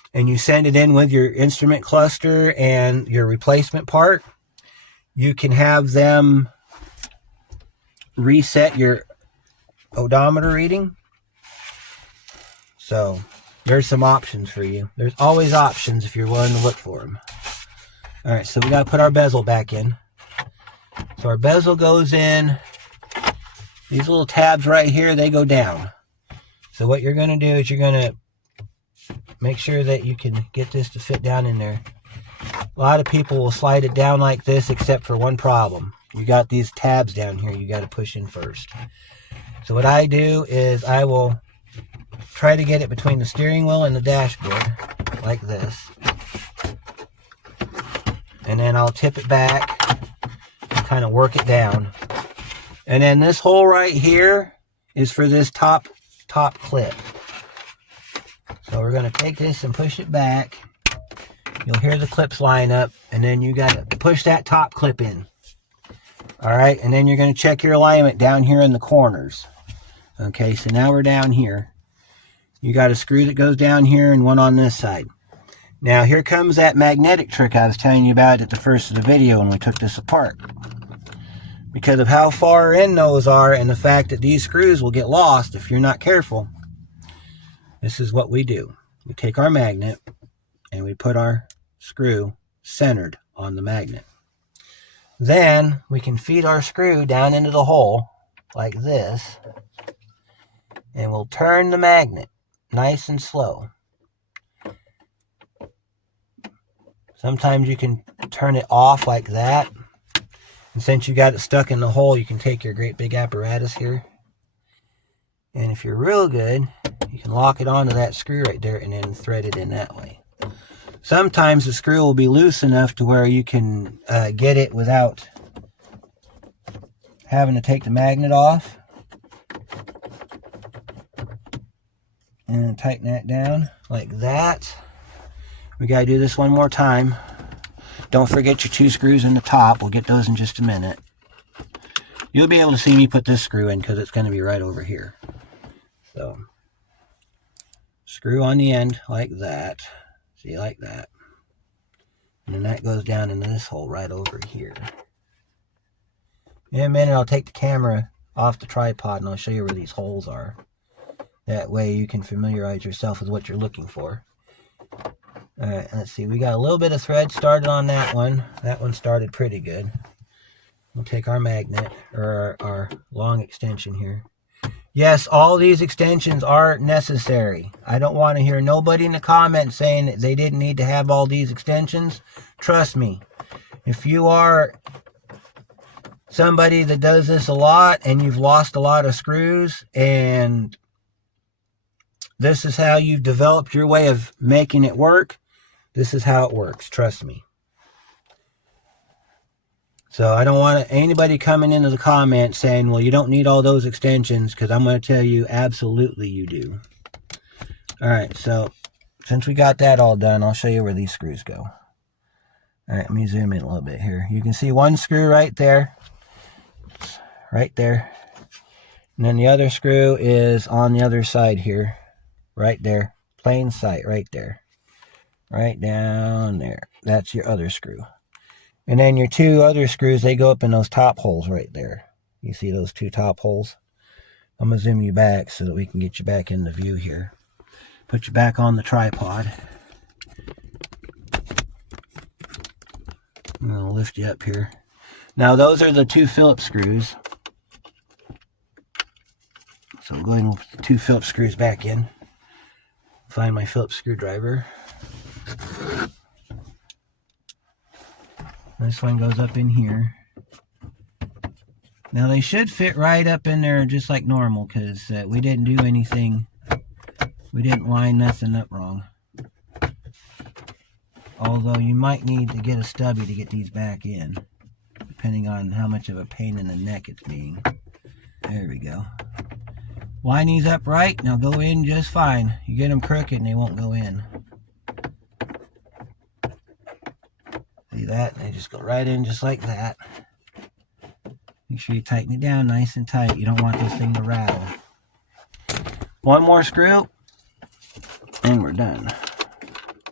and you send it in with your instrument cluster and your replacement part, you can have them reset your odometer reading. So there's some options for you. There's always options if you're willing to look for them. All right, so we got to put our bezel back in. So our bezel goes in. These little tabs right here, they go down. So what you're going to do is you're going to make sure that you can get this to fit down in there. A lot of people will slide it down like this, except for one problem. You got these tabs down here you got to push in first. So what I do is I will try to get it between the steering wheel and the dashboard, like this. And then I'll tip it back and kind of work it down. And then this hole right here is for this top clip. So we're going to take this and push it back. You'll hear the clips line up, and then you got to push that top clip in. All right, and then you're going to check your alignment down here in the corners. Okay, so now we're down here. You got a screw that goes down here and one on this side. Now here comes that magnetic trick I was telling you about at the first of the video when we took this apart. Because of how far in those are and the fact that these screws will get lost if you're not careful, this is what we do. We take our magnet and we put our screw centered on the magnet. Then we can feed our screw down into the hole like this, and we'll turn the magnet nice and slow. Sometimes you can turn it off like that. And since you got it stuck in the hole, you can take your great big apparatus here. And if you're real good, you can lock it onto that screw right there and then thread it in that way. Sometimes the screw will be loose enough to where you can get it without having to take the magnet off. And tighten that down like that. We got to do this one more time. Don't forget your 2 screws in the top. We'll get those in just a minute. You'll be able to see me put this screw in because it's going to be right over here. So, screw on the end like that. See, like that. And then that goes down into this hole right over here. In a minute, I'll take the camera off the tripod and I'll show you where these holes are. That way you can familiarize yourself with what you're looking for. Alright, let's see. We got a little bit of thread started on that one. That one started pretty good. We'll take our magnet, or our long extension here. Yes, all these extensions are necessary. I don't want to hear nobody in the comments saying that they didn't need to have all these extensions. Trust me, if you are somebody that does this a lot and you've lost a lot of screws and this is how you've developed your way of making it work, this is how it works, trust me. So I don't want anybody coming into the comments saying, well, you don't need all those extensions, because I'm going to tell you, absolutely you do. Alright, so since we got that all done, I'll show you where these screws go. Alright, let me zoom in a little bit here. You can see one screw right there. Right there. And then the other screw is on the other side here. Right there. Plain sight right there. Right down there. That's your other screw. And then your 2 other screws, they go up in those top holes right there. You see those 2 top holes? I'm going to zoom you back so that we can get you back in the view here. Put you back on the tripod. I'm going to lift you up here. Now those are the 2 Phillips screws. So I'm going to put the 2 Phillips screws back in. Find my Phillips screwdriver. This one goes up in here. Now they should fit right up in there just like normal, because we didn't do anything. We didn't line nothing up wrong. Although you might need to get a stubby to get these back in, depending on how much of a pain in the neck it's being. There we go. Line these up right, and they'll go in just fine. You get them crooked and they won't go in. See that? They just go right in just like that. Make sure you tighten it down nice and tight. You don't want this thing to rattle. One more screw, and we're done.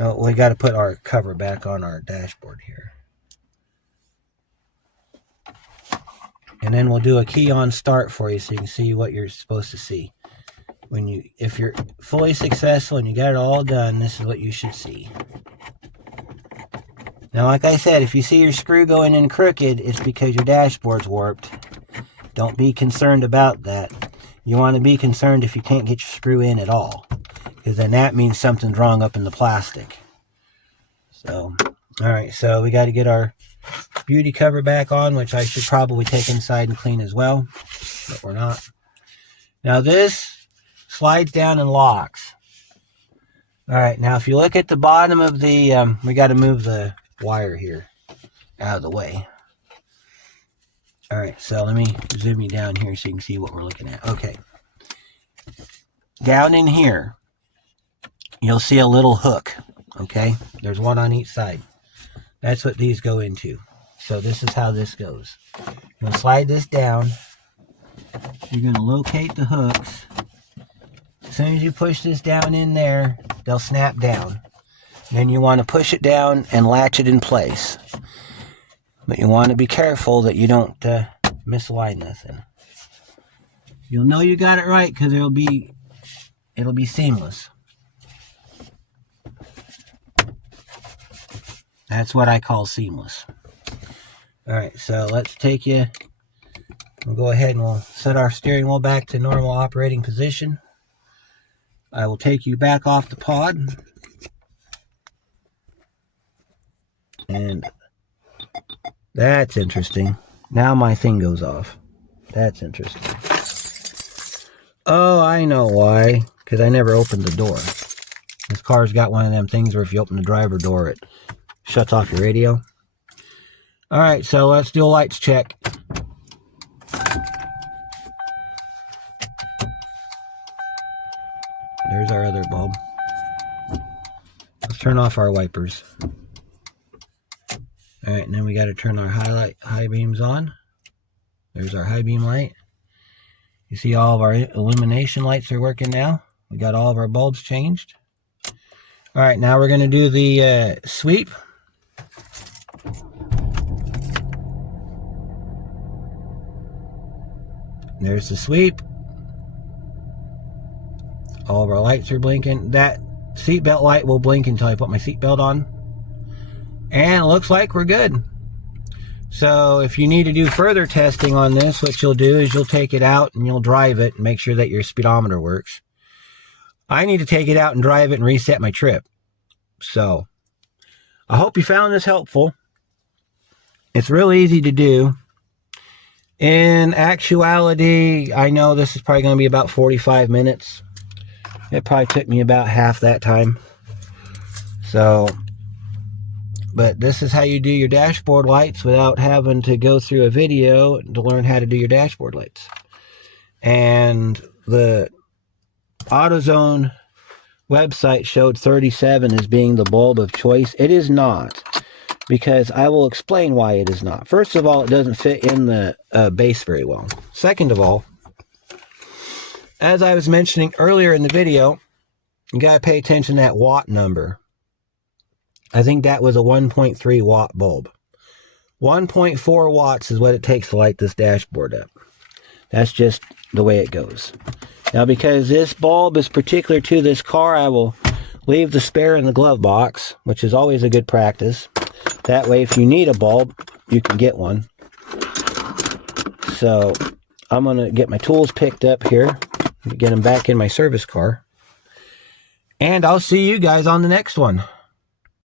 Oh, we got to put our cover back on our dashboard here. And then we'll do a key on start for you so you can see what you're supposed to see. If you're fully successful and you got it all done, this is what you should see. Now, like I said, if you see your screw going in crooked, it's because your dashboard's warped. Don't be concerned about that. You want to be concerned if you can't get your screw in at all, because then that means something's wrong up in the plastic. So, all right, so we got to get our beauty cover back on, which I should probably take inside and clean as well, but we're not. Now this slides down and locks. All right, now if you look at the bottom of the, we got to move the wire here out of the way. All right, so let me zoom you down here so you can see what we're looking at. Okay. Down in here, you'll see a little hook, okay? There's one on each side. That's what these go into. So this is how this goes. You're going to slide this down. You're going to locate the hooks. As soon as you push this down in there, they'll snap down. Then you want to push it down and latch it in place. But you want to be careful that you don't misalign nothing. You'll know you got it right because it'll be seamless. That's what I call seamless. All right, so let's take you. We'll go ahead and we'll set our steering wheel back to normal operating position. I will take you back off the pod. And that's interesting. Now my thing goes off. That's interesting. Oh, I know why. Because I never opened the door. This car's got one of them things where if you open the driver door, it shuts off your radio. All right, so let's do a lights check. There's our other bulb. Let's turn off our wipers. All right, and then we got to turn our high beams on. There's our high beam light. You see all of our illumination lights are working now. We got all of our bulbs changed. All right, now we're going to do the sweep. There's the sweep. All of our lights are blinking. That seatbelt light will blink until I put my seatbelt on. And it looks like we're good. So if you need to do further testing on this, what you'll do is you'll take it out and you'll drive it and make sure that your speedometer works. I need to take it out and drive it and reset my trip. So I hope you found this helpful. It's real easy to do. In actuality, I know this is probably going to be about 45 minutes. It probably took me about half that time. So, but this is how you do your dashboard lights without having to go through a video to learn how to do your dashboard lights. And the AutoZone website showed 37 as being the bulb of choice. It is not, because I will explain why it is not. First of all, it doesn't fit in the base very well. Second of all, as I was mentioning earlier in the video, you got to pay attention to that watt number. I think that was a 1.3 watt bulb. 1.4 watts is what it takes to light this dashboard up. That's just the way it goes. Now, because this bulb is particular to this car, I will leave the spare in the glove box, which is always a good practice. That way, if you need a bulb, you can get one. So, I'm going to get my tools picked up here, get them back in my service car. And I'll see you guys on the next one.